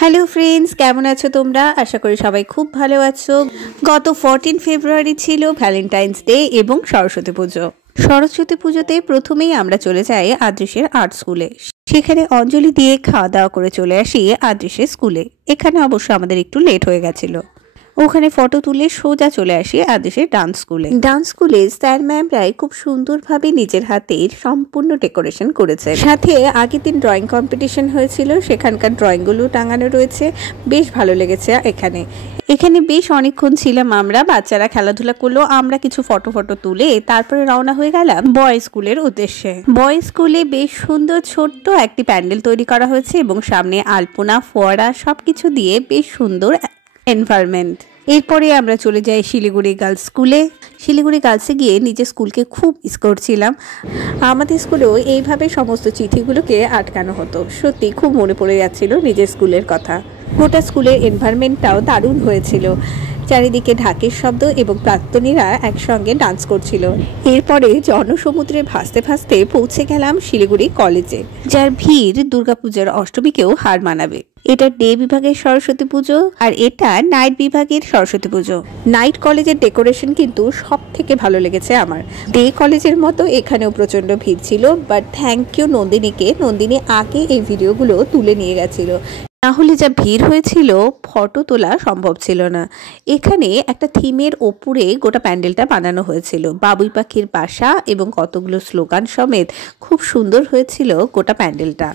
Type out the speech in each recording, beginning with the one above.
Hello friends, কেমন আছো তোমরা? আশা করি সবাই খুব ভালো আছো। গত 14 ফেব্রুয়ারি ছিল ভ্যালেন্টাইন্স ডে এবং সরস্বতী পুজো। সরস্বতী পুজোতে প্রথমেই আমরা চলে যাই আদৃশের আর্ট স্কুলে। সেখানে অঞ্জলি দিয়ে খাওয়া দাওয়া করে চলে আসি আদৃশের স্কুলে। এখানে অবশ্য আমাদের একটু লেট হয়ে গেছিল। ওখানে ফটো তুলে সোজা চলে আসি আদেশের ডান্স স্কুলে। ডান্স স্কুলে স্যার ম্যামরাই খুব সুন্দরভাবে নিজের হাতের সম্পূর্ণ ডেকোরেশন করেছে। সাথে আগের দিন ড্রয়িং কম্পিটিশন হয়েছিল, সেখানকার ড্রয়িংগুলো টাঙানো রয়েছে। বেশ ভালো লেগেছে। এখানে বেশ অনেকক্ষণ ছিলাম আমরা। বাচ্চারা খেলাধুলা করলো, আমরা কিছু ফটো তুলে তারপরে রওনা হয়ে গেলাম বয়েজ স্কুলের উদ্দেশ্যে। বয়েজ স্কুলে বেশ সুন্দর ছোট্ট একটি প্যান্ডেল তৈরি করা হয়েছে এবং সামনে আলপনা ফোয়ারা সবকিছু দিয়ে বেশ সুন্দর এনভায়রনমেন্ট। এরপরে আমরা চলে যাই শিলিগুড়ি গার্লস স্কুলে। শিলিগুড়ি গার্লসে গিয়ে নিজের স্কুলকে খুব মিস করছিলাম। আমাদের স্কুলেও এইভাবে সমস্ত চিঠিগুলোকে আটকানো হতো। সত্যি খুব মনে পড়ে যাচ্ছিল নিজের স্কুলের কথা। গোটা স্কুলের এনভায়রনমেন্টটাও দারুণ হয়েছিল। চারিদিকে ঢাকের শব্দ এবং প্রাক্তনীরা একসঙ্গে ডান্স করছিল। এরপরে জনসমুদ্রে ভাসতে ভাসতে পৌঁছে গেলাম শিলিগুড়ি কলেজে, যার ভিড় দুর্গাপূজার অষ্টমীকেও হার মানাবে। এটা ডে বিভাগের সরস্বতী পুজো আর এটা নাইট বিভাগের সরস্বতী পুজো। নাইট কলেজের ডেকোরেশন কিন্তু সব থেকে ভালো লেগেছে আমার। ডে কলেজের মতো এখানেও প্রচন্ড ভিড় ছিল, বাট থ্যাংক ইউ নন্দিনীকে। নন্দিনী আগে এই ভিডিওগুলো তুলে নিয়ে গেছিল, না হলে যা ভিড় হয়েছিল ফটো তোলা সম্ভব ছিল না। এখানে একটা থিমের ওপরে গোটা প্যান্ডেলটা বানানো হয়েছিল, বাবুই পাখির বাসা এবং কতগুলো স্লোগান সমেত। খুব সুন্দর হয়েছিল গোটা প্যান্ডেলটা।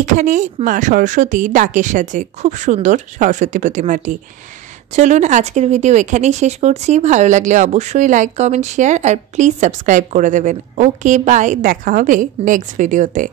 এখানে মা সরস্বতী ডাকের সাজে, খুব সুন্দর সরস্বতী প্রতিমাটি। চলুন আজকের ভিডিও এখানেই শেষ করছি। ভালো লাগলে অবশ্যই লাইক, কমেন্ট, শেয়ার আর প্লিজ সাবস্ক্রাইব করে দেবেন। Okay, bye. দেখা হবে নেক্সট ভিডিওতে।